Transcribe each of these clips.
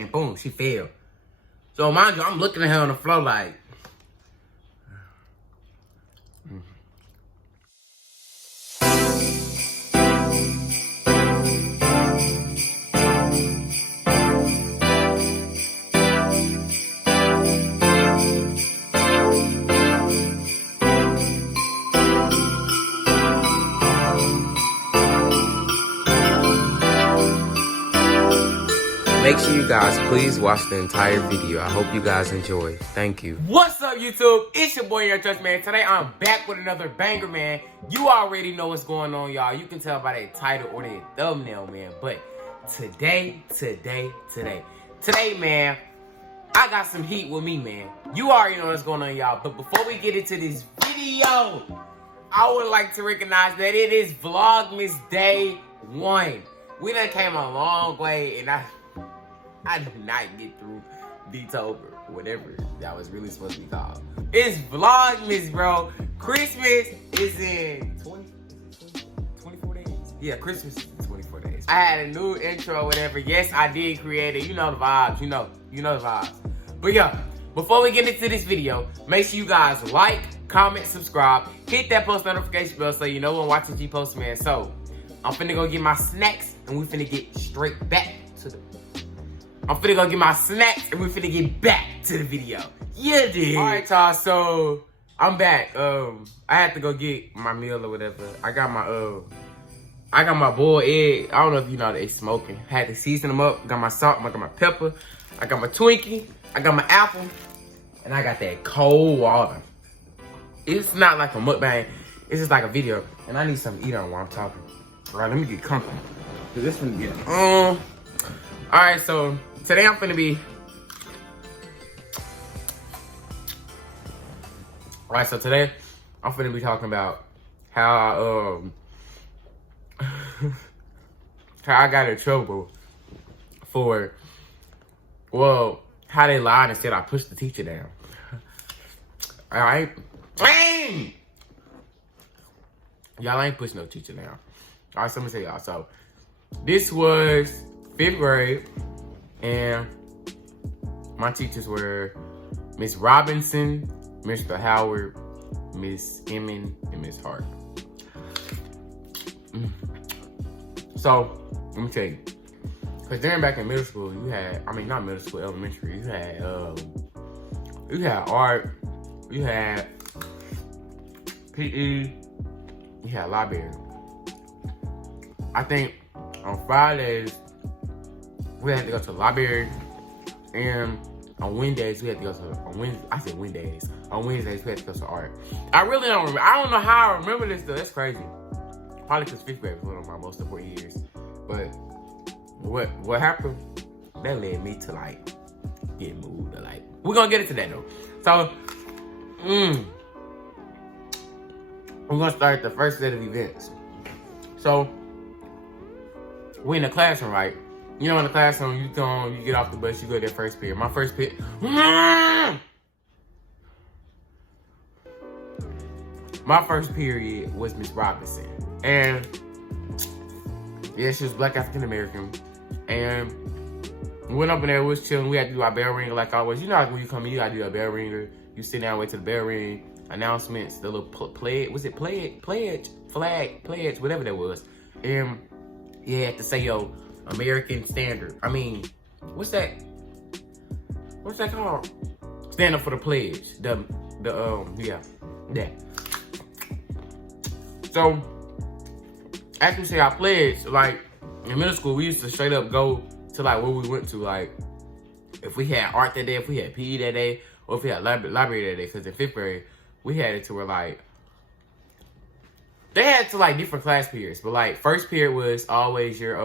and boom, she fell. So mind you, I'm looking at her on the floor like, make sure you guys please watch the entire video. I hope you guys enjoy. Thank you. What's up, YouTube? It's your boy, your Trust Man. Today I'm back with another banger, man. You already know what's going on, y'all. You can tell by that title or that thumbnail, man. But today, man, I got some heat with me, man. You already know what's going on, y'all. But before we get into this video, I would like to recognize that it is Vlogmas Day 1. We done came a long way, and I did not get through D-Tober, whatever that was really supposed to be called. It's Vlogmas, bro. Christmas is in 24 days. Yeah, Christmas is in 24 days. I had a new intro or whatever. Yes, I did create it. You know the vibes. You know the vibes. But yeah, before we get into this video, make sure you guys like, comment, subscribe, hit that post notification bell so you know when watching G-Post, man. So, I'm finna go get my snacks and we finna get straight back to the I'm finna go get my snacks and we finna get back to the video. Yeah, dude. Alright, y'all, so I'm back. I had to go get my meal or whatever. I got my boiled egg. I don't know if you know they smoking. Had to season them up. Got my salt, I got my pepper. I got my Twinkie. I got my apple. And I got that cold water. It's not like a mukbang. It's just like a video. And I need something to eat on while I'm talking. Alright, let me get comfortable. Cause this finna get alright, so today I'm finna be talking about how how I got in trouble for how they lied and said I pushed the teacher down. Alright? Y'all ain't pushing no teacher down. Alright, so let me tell y'all. So this was 5th grade, and my teachers were Miss Robinson, Mr. Howard, Miss Emmon, and Miss Hart. So, let me tell you. Because during back in middle school, you had, not middle school, elementary, you had art, you had PE, you had library. I think on Fridays, we had to go to the library, and on Wednesdays, we had to go to, on Wednesdays, we had to go to art. I really don't remember. I don't know how I remember this, though. That's crazy. Probably because 5th grade was one of my most important years. But what happened, that led me to, like, get moved. Or, like, we're going to get into that, though. So, we're going to start the first set of events. So, we're in the classroom, right? You know, in the classroom, you get off the bus, you go to that first period. My first period, was Miss Robinson. And, yeah, she was Black African American. And we went up in there, we was chilling. We had to do our bell ringer like always. You know, like when you come in, you gotta do a bell ringer. You sit down, wait till the bell ring. Announcements, the little pledge, whatever that was. And you had to say, yo, American Standard. What's that called? Stand up for the pledge. Yeah, that. So, after we say our pledge, like, in middle school, we used to straight up go to, like, where we went to, like, if we had art that day, if we had PE that day, or if we had library that day, because in 5th grade, we had it to where, like, they had to, like, different class periods, but, like, first period was always your,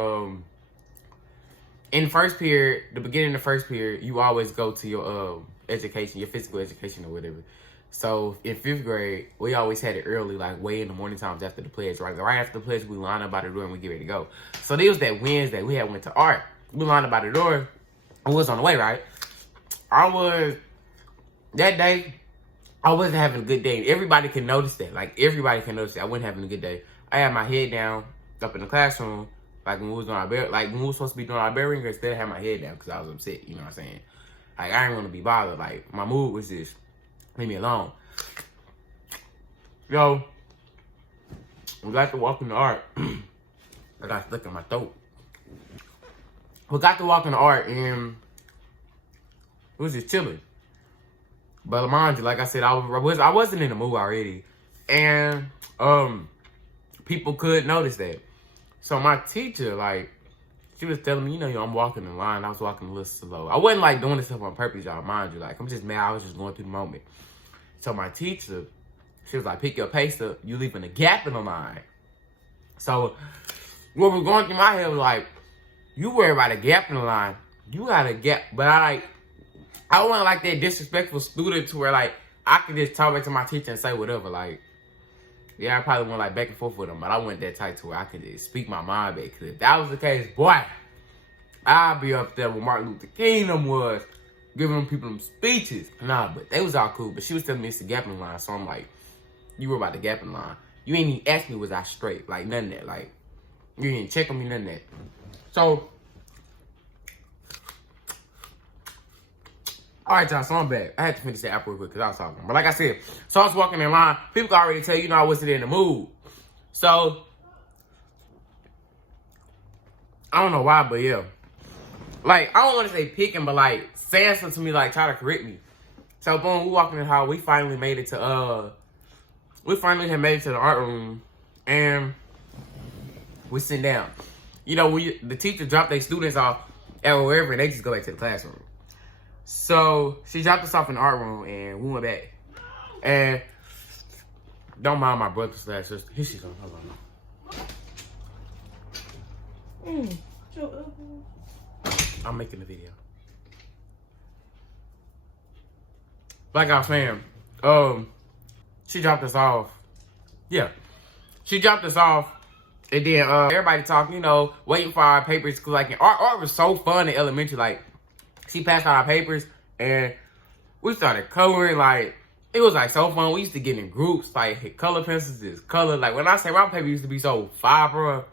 in first period, the beginning of the first period, you always go to your, education, your physical education or whatever. So, in 5th grade, we always had it early, like, way in the morning times after the pledge, right? Right after the pledge, we line up by the door and we get ready to go. So, there was that Wednesday, we had went to art. We lined up by the door, and was on the way, right? That day, I wasn't having a good day. Everybody can notice that. Like, everybody can notice that I wasn't having a good day. I had my head down up in the classroom, Like when we was doing our bell, like when we was supposed to be doing our bell ringer, instead I had my head down because I was upset. You know what I'm saying? Like I didn't want to be bothered. Like my mood was just leave me alone. Yo, we got to walk in the art. I got stuck in my throat. We got to walk in the art and it was just chilling. But mind you, like I said, I wasn't in the mood already, and people could notice that. So my teacher, like, she was telling me, you know, I'm walking the line. I was walking a little slow. I wasn't like doing this stuff on purpose, y'all. Mind you, like I'm just mad. I was just going through the moment. So my teacher, she was like, pick your pace up. You leaving a gap in the line. So what was going through my head was like, you worry about a gap in the line. You got a gap, but I wasn't like that disrespectful student to where like I could just talk back to my teacher and say whatever. Like, yeah, I probably went like back and forth with him, but I wasn't that tight to where I could just speak my mind back. Cause if that was the case, boy, I'd be up there with Martin Luther King was giving them people them speeches. Nah, but they was all cool. But she was telling me it's the gap in the line, so I'm like, you were about the gap in the line. You ain't even ask me was I straight, like none of that. Like you ain't check on me, none of that. So. All right, y'all, so I'm back. I had to finish that apple real quick because I was talking. But like I said, so I was walking in line. People can already tell, you know, I wasn't in the mood. So, I don't know why, but yeah. Like, I don't want to say picking, but like, saying something to me, like, try to correct me. So, boom, we walking in the hall. We finally made it to, we finally had made it to the art room. And we sit down. You know, the teacher dropped their students off at wherever, and they just go back to the classroom. So, she dropped us off in the art room, and we went back. And, don't mind my brother / sister. Here she comes. Hold on. I'm making the video. Like I was saying, she dropped us off. Yeah. She dropped us off, and then everybody talking, you know, waiting for our papers. Cause like, art was so fun in elementary, like, she passed out our papers, and we started coloring. Like, it was, like, so fun. We used to get in groups, like, color pencils is color. Like, when I say my paper used to be so fire, bro.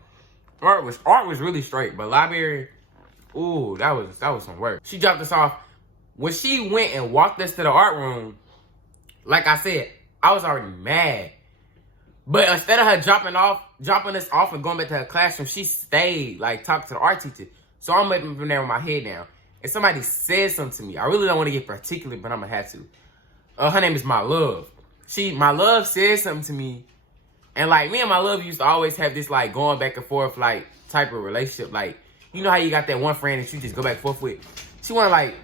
Art was really straight. But library, ooh, that was some work. She dropped us off. When she went and walked us to the art room, like I said, I was already mad. But instead of her dropping us off and going back to her classroom, she stayed, like, talking to the art teacher. So I'm up from there with my head down. And somebody said something to me. I really don't want to get particular, but I'm going to have to. Her name is My Love. My Love said something to me. And, like, me and My Love used to always have this, like, going back and forth, like, type of relationship. Like, you know how you got that one friend that you just go back and forth with? She wasn't, like,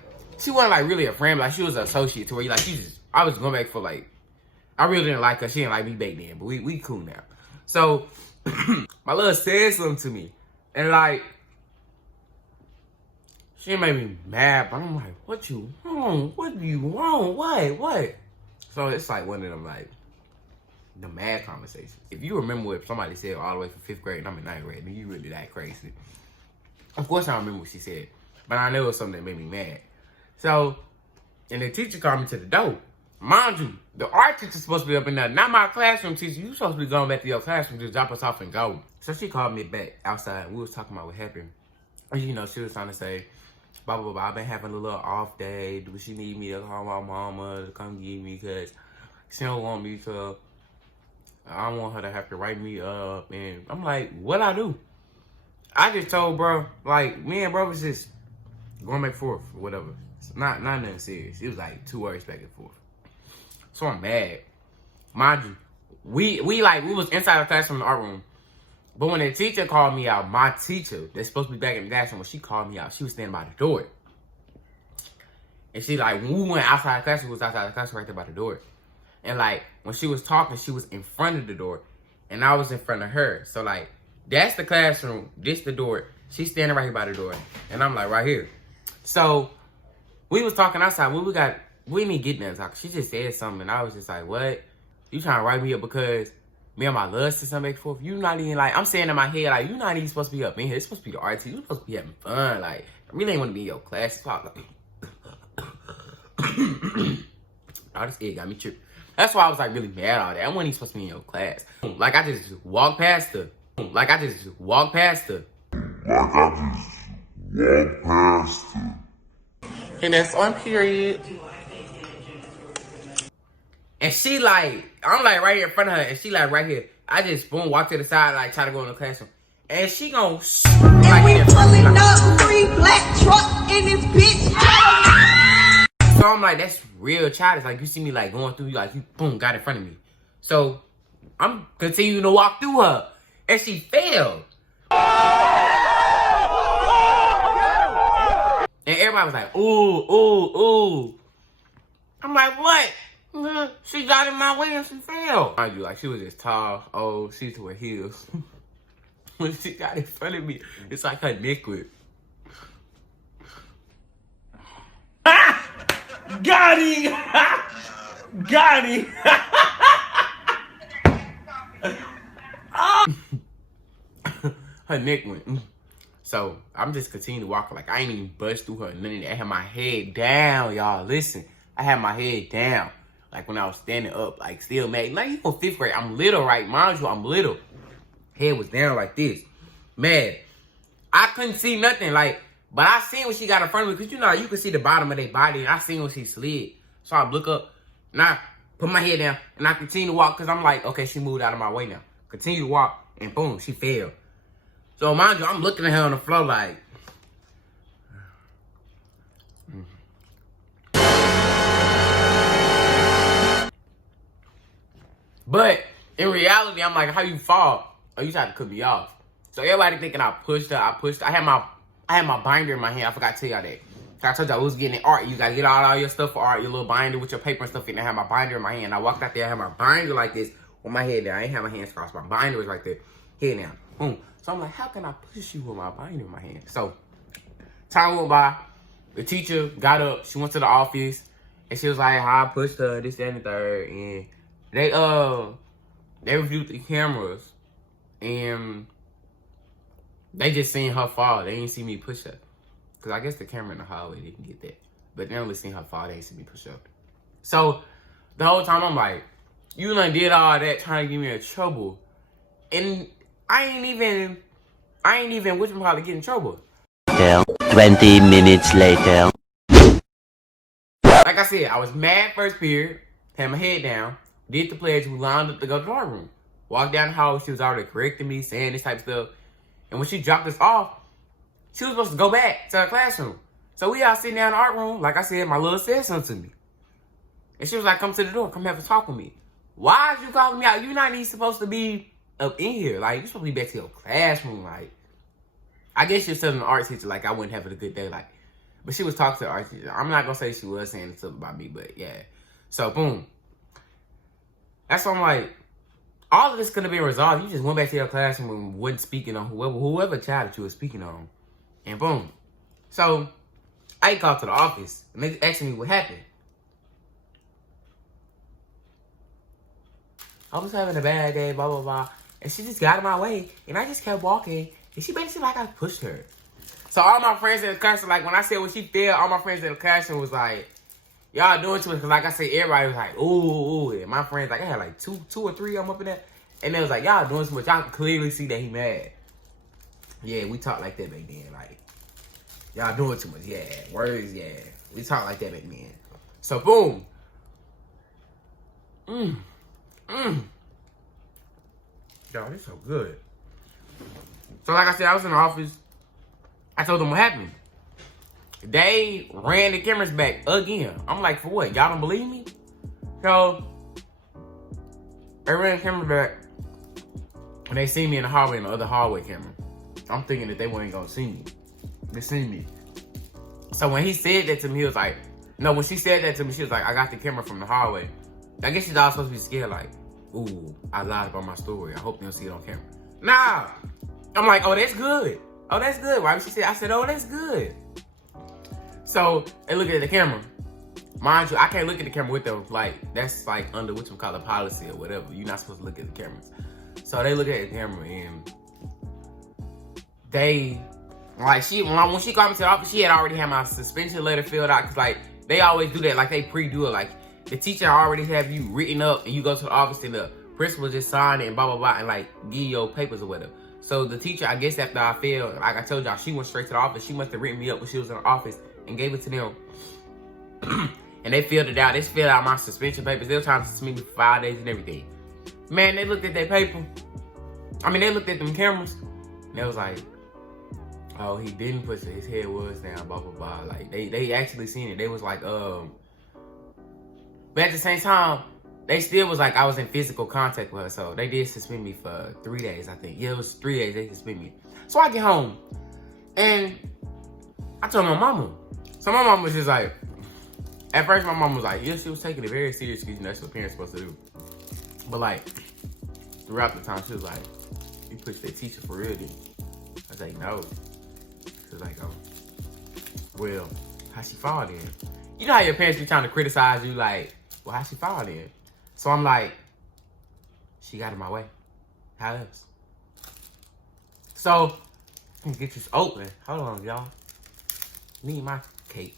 really a friend. Like, she was an associate to where, you like, I was going back for, like, I really didn't like her. She didn't like me back then. But we cool now. So, My Love said something to me. And, like, she made me mad, but I'm like, what you want? What do you want? What? So it's like one of them, like, the mad conversations. If you remember what somebody said all the way from 5th grade and I'm in 9th grade, then you really that crazy. Of course I don't remember what she said, but I know it was something that made me mad. So, and the teacher called me to the door. Mind you, the art teacher's supposed to be up in there, not my classroom teacher. You supposed to be going back to your classroom, just drop us off and go. So she called me back outside, and we was talking about what happened. And, you know, she was trying to say, blah, blah, blah. I've been having a little off day. Do she need me to call my mama to come get me? Because she don't want me to. I don't want her to have to write me up. And I'm like, what I do? I just told bro, like, me and bro was just going back and forth or whatever. It's not nothing serious. It was like 2 words back and forth. So I'm mad. Mind you, we was inside the classroom in the art room. But when the teacher called me out, my teacher, that's supposed to be back in the classroom, when she called me out, she was standing by the door. And she, like, when we went outside the classroom, was outside the classroom right there by the door. And, like, when she was talking, she was in front of the door. And I was in front of her. So, like, that's the classroom. This the door. She's standing right here by the door. And I'm, like, right here. So, we was talking outside. We didn't get nothing talking. She just said something. And I was just like, what? You trying to write me up because me and My Love said something back and forth? You not even, like, I'm saying in my head, like, you not even supposed to be up in here. It's supposed to be the art teacher. You supposed to be having fun. Like, I really ain't want to be in your class. Like, all this egg got me tripping. That's why I was, like, really mad all that. I wasn't even supposed to be in your class. Like, I just walked past her. Like I just walked past her. And that's on period. And she like, I'm like right here in front of her, and she like right here. I just boom, walk to the side, like try to go in the classroom. And she gon' and like we pulling up 3 black trucks in this bitch. So I'm like, that's real childish. Like you see me like going through, you like you boom, got in front of me. So I'm continuing to walk through her. And she fell. And everybody was like, ooh, ooh, ooh. I'm like, what? She got in my way and she fell. Mind you, like she was just tall. Oh, she to her heels. When she got in front of me, it's like her neck whip. Got him! Got him! Her neck went. So I'm just continuing to walk like I ain't even bust through her. None of that. I had my head down, y'all. Listen, I had my head down. Like when I was standing up, like still mad. Like you from 5th grade. I'm little, right? Mind you, I'm little. Head was down like this. Mad. I couldn't see nothing. Like, but I seen when she got in front of me. Because you know, you could see the bottom of their body. And I seen when she slid. So I look up. And I put my head down. And I continue to walk. Because I'm like, okay, she moved out of my way now. Continue to walk. And boom, she fell. So mind you, I'm looking at her on the floor like. But in reality, I'm like, how you fall? Oh, you tried to cut me off. So everybody thinking I pushed her. I had my binder in my hand. I forgot to tell y'all that. I told y'all I was getting art. You gotta get all your stuff for art, your little binder with your paper and stuff in there. I had my binder in my hand. I walked out there, I had my binder like this with my head down. I ain't have my hands crossed. My binder was like that. Head down. Boom. So I'm like, how can I push you with my binder in my hand? So time went by. The teacher got up. She went to the office. And she was like, how I pushed her, this, that, and the third. And they reviewed the cameras. And they just seen her fall. They didn't see me push her. Because I guess the camera in the hallway, they can get that. But they only seen her fall. They didn't see me push up. So the whole time, I'm like, you done did all that trying to get me in trouble. And I ain't even, whatchamacallit, get in trouble. 20 minutes later. Like I said, I was mad first period, had my head down, did the pledge, we lined up to go to our room. Walked down the hall, she was already correcting me, saying this type of stuff. And when she dropped us off, she was supposed to go back to her classroom. So we all sitting down in the art room, like I said, my little said something to me. And she was like, come to the door, come have a talk with me. Why is you calling me out? You're not even supposed to be up in here. Like, you're supposed to be back to your classroom. Like, I guess she was telling the art teacher, like, I wasn't having a good day. Like, but she was talking to the art teacher. I'm not going to say she was saying something about me, but yeah. So, boom. That's why I'm like, all of this could have been resolved. You just went back to your classroom and wasn't speaking on whoever child that you were speaking on. And boom. So, I called to the office. And they asked me what happened. I was having a bad day, blah, blah, blah. And she just got in my way. And I just kept walking. And she made it seem like I pushed her. So all my friends in the classroom, like when I said when she fell, all my friends in the classroom was like, y'all doing too much. Because like I said, everybody was like, ooh. And my friends, like I had like two or three of them up in there. And they was like, y'all doing too much. Y'all can clearly see that he mad. Yeah, we talk like that back then. Like, y'all doing too much. Yeah, words, yeah. We talk like that back then. So boom. Y'all, this so good. So like I said, I was in the office. I told them what happened. They ran the cameras back again. I'm like, for what? Y'all don't believe me? So they ran the cameras back. And they see me in the hallway, in the other hallway camera. I'm thinking that they weren't gonna see me. They seen me. So when he said that to me, he was like, no, when she said that to me, she was like, I got the camera from the hallway. I guess she's all supposed to be scared, like, ooh, I lied about my story. I hope they don't see it on camera. Nah. I'm like, oh, that's good. Oh, that's good. Right? She said, I said, oh, that's good. So they look at the camera. Mind you, I can't look at the camera with them. Like, that's like under whatchamacallit policy or whatever. You're not supposed to look at the cameras. So they look at the camera and they, like, when she called me to the office, she had already had my suspension letter filled out. Cause like, they always do that. Like, they pre-do it. Like, the teacher already have you written up and you go to the office and the principal just sign it and blah, blah, blah. And like, give you your papers or whatever. So the teacher, I guess after I failed, like I told y'all, she went straight to the office. She must have written me up when she was in the office and gave it to them. And they filled it out. They filled out my suspension papers. They were trying to suspend me for 5 days and everything. Man, they looked at that paper. I mean, they looked at them cameras. And they was like, oh, he didn't push it. His head was down, blah, blah, blah. Like, they actually seen it. They was like, but at the same time, they still was like, I was in physical contact with her. So they did suspend me for 3 days, I think. Yeah, it was 3 days they suspended me. So I get home. And I told my mama. So my mom was just like, at first my mom was like, yeah, she was taking it very serious because that's what parents supposed to do. But like, throughout the time, she was like, you pushed that teacher for real, didn't you? I was like, no. She was like, oh, well, how she fall then? You know how your parents be trying to criticize you, like, well, how she fall then? So I'm like, she got in my way. How else? So, get this open. Hold on, y'all. Need my cake.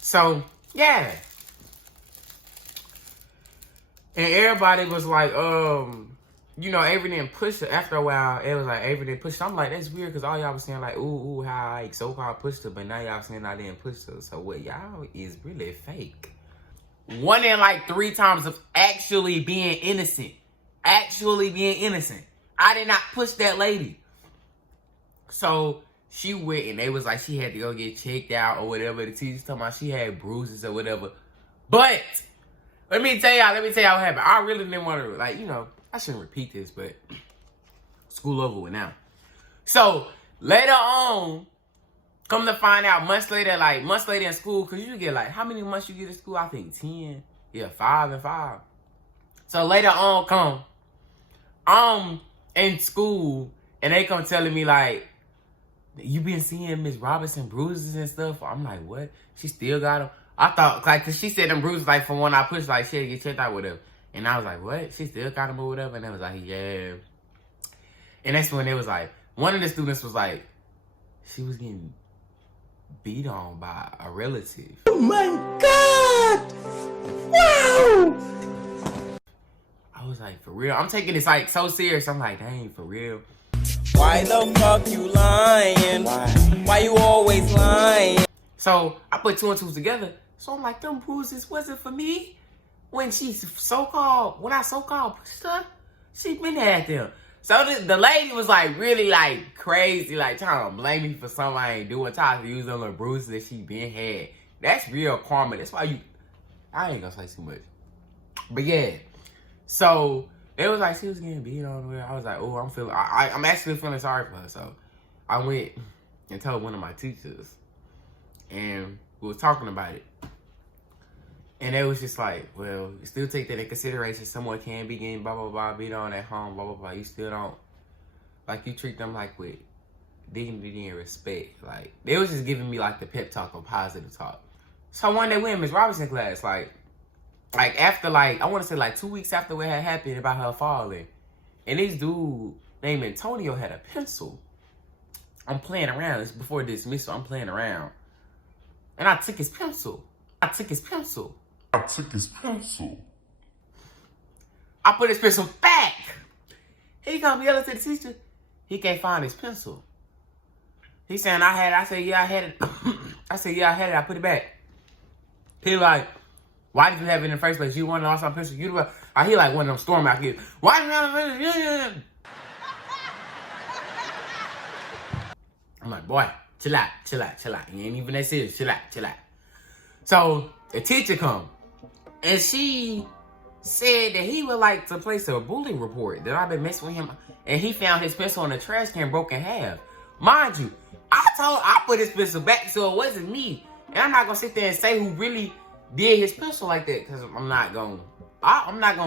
So, yeah. And everybody was like, you know, Avery didn't push her. After a while, it was like, Avery didn't push her. I'm like, that's weird, because all y'all was saying, like, ooh, how I so-called pushed her, but now y'all saying I didn't push her. So what y'all is really fake. 1 in like 3 times of actually being innocent. Actually being innocent. I did not push that lady. So she went, and they was like, she had to go get checked out or whatever. The teacher's talking about she had bruises or whatever. But let me tell y'all what happened. I really didn't want to, like, you know, I shouldn't repeat this, but school over with now. So later on, come to find out months later in school, because you get like, how many months you get in school? I think 10. Yeah, 5 and 5. So later on, I'm in school, and they come telling me, like, you been seeing Miss Robinson bruises and stuff? I'm like, what? She still got them? I thought, like, because she said them bruises, like, from when I pushed, like, she had to get checked out with them. And I was like, what? She still got them or whatever? And they was like, yeah. And that's when it was like, one of the students was like, she was getting beat on by a relative. Oh my God! Wow! I was like, for real? I'm taking this like so serious. I'm like, dang, for real. Why the fuck you lying? Why you always lying? So I put 2 and 2 together. So I'm like, them bruises wasn't for me. When I so-called pushed her, she been had them. So the lady was like really like crazy, like trying to blame me for something I ain't doing, trying to use them little bruises that she been had. That's real karma. That's why I ain't gonna say too much. But yeah. So they was like, she was getting beat on. I was like, oh, I'm actually feeling sorry for her. So I went and told one of my teachers, and we was talking about it. And they was just like, well, you still take that in consideration. Someone can be getting blah, blah, blah, beat on at home, blah, blah, blah. You still don't, like, you treat them, like, with dignity and respect. Like, they was just giving me, like, the pep talk or positive talk. So one day we in Miss Robinson class, like after, like, I want to say, like, 2 weeks after what had happened about her falling. And this dude named Antonio had a pencil. I'm playing around. It's before dismissal. I'm playing around. And I took his pencil. I put his pencil back. He come yelling to the teacher. He can't find his pencil. He saying, I had it. I said, yeah, I had it. I said, yeah, I had it. I put it back. He like, why did you have it in the first place? You wanted to lost my pencil. He like one of them storm out kids. Why did you have it? I'm like, boy, chill out. You ain't even that serious. Chill out. So the teacher come, and she said that he would like to place a bullying report, that I've been messing with him, and he found his pencil in the trash can broke in half. Mind you, I put his pencil back, so it wasn't me. And I'm not gonna sit there and say who really did his pencil like that, because I'm not gonna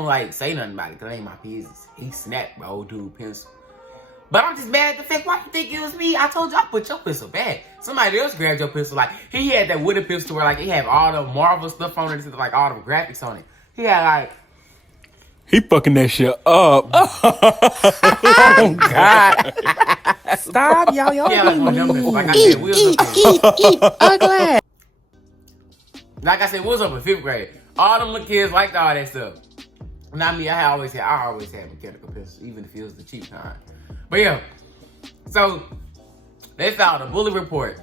like say nothing about it, because it ain't my business. He snapped my old dude pencil. But I'm just mad at the fact, why you think it was me? I told you I put your pencil back. Somebody else grabbed your pencil. Like, he had that wooden pencil where, like, he had all the Marvel stuff on it, like, all the graphics on it. He had, like... He fucking that shit up. Oh, God. Stop, y'all. Y'all yeah, like one of them pencils. Like I said, we was ugly. Like I said, we was up in 5th grade. All them little kids liked all that stuff. Not me. I always had mechanical pencils, even if it was the cheap kind. But yeah, So they filed a bullet report.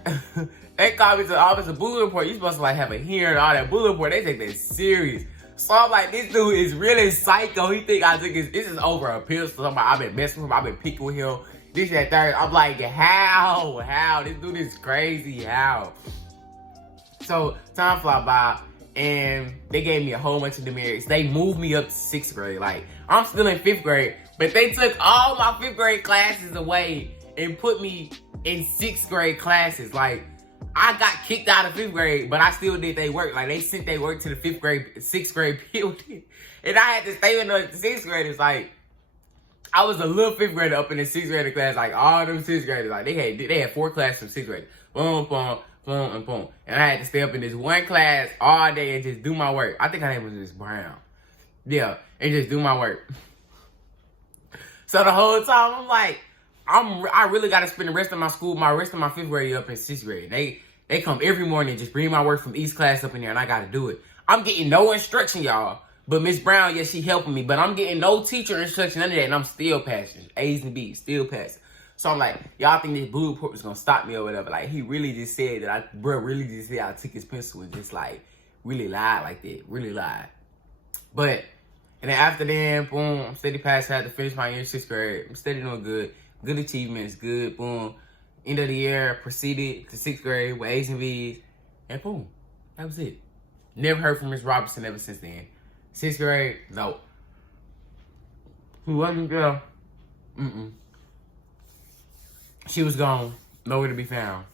They called me to the office, a bullet report. You supposed to like have a hearing, all that bullet report. They take that serious. So I'm like, this dude is really psycho. He think I took this is over a pill. So I've been messing with him. I've been picking with him. This, that, third. I'm like, how? This dude is crazy. How? So time fly by, and they gave me a whole bunch of demerits. They moved me up to 6th grade. Like, I'm still in 5th grade, but they took all my 5th grade classes away and put me in 6th grade classes. Like, I got kicked out of 5th grade, but I still did their work. Like, they sent their work to the 6th grade building. And I had to stay with the 6th graders. Like, I was a little 5th grader up in the 6th grader class. Like, all them 6th graders. Like, they had 4 classes from 6th grade. Boom, boom, boom, and boom. And I had to stay up in this one class all day and just do my work. I think her name was Miss Brown. Yeah, and just do my work. So the whole time, I'm like, I really got to spend the rest of my 5th grade up in 6th grade. They come every morning and just bring my work from each class up in there, and I got to do it. I'm getting no instruction, y'all. But Miss Brown, yeah, she helping me. But I'm getting no teacher instruction, none of that, and I'm still passing. A's and B's, still passing. So I'm like, y'all think this blue report was going to stop me or whatever. Like, he really just said that I took his pencil and just, like, really lied like that. Really lied. But, and then after that, boom, I'm steady passing. I had to finish my year in 6th grade. I'm steady doing good. Good achievements, good, boom. End of the year, proceeded to 6th grade with A's and B's, and boom, that was it. Never heard from Miss Robinson ever since then. 6th grade, no. Who wasn't girl? She was gone, nowhere to be found.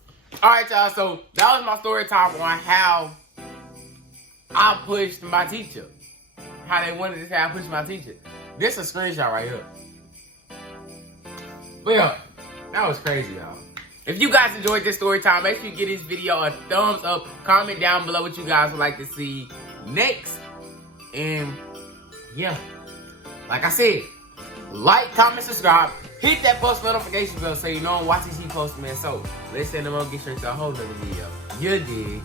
All right, y'all, so that was my story time on how I pushed my teacher. How they wanted to say I pushed my teacher. This is a screenshot right here. But yeah, that was crazy, y'all. If you guys enjoyed this story time, make sure you give this video a thumbs up. Comment down below what you guys would like to see next. And yeah, like I said, like, comment, subscribe. Hit that post notification bell so you know I'm watching these posts, man. So let's send them up, get straight to a whole nother video. You dig?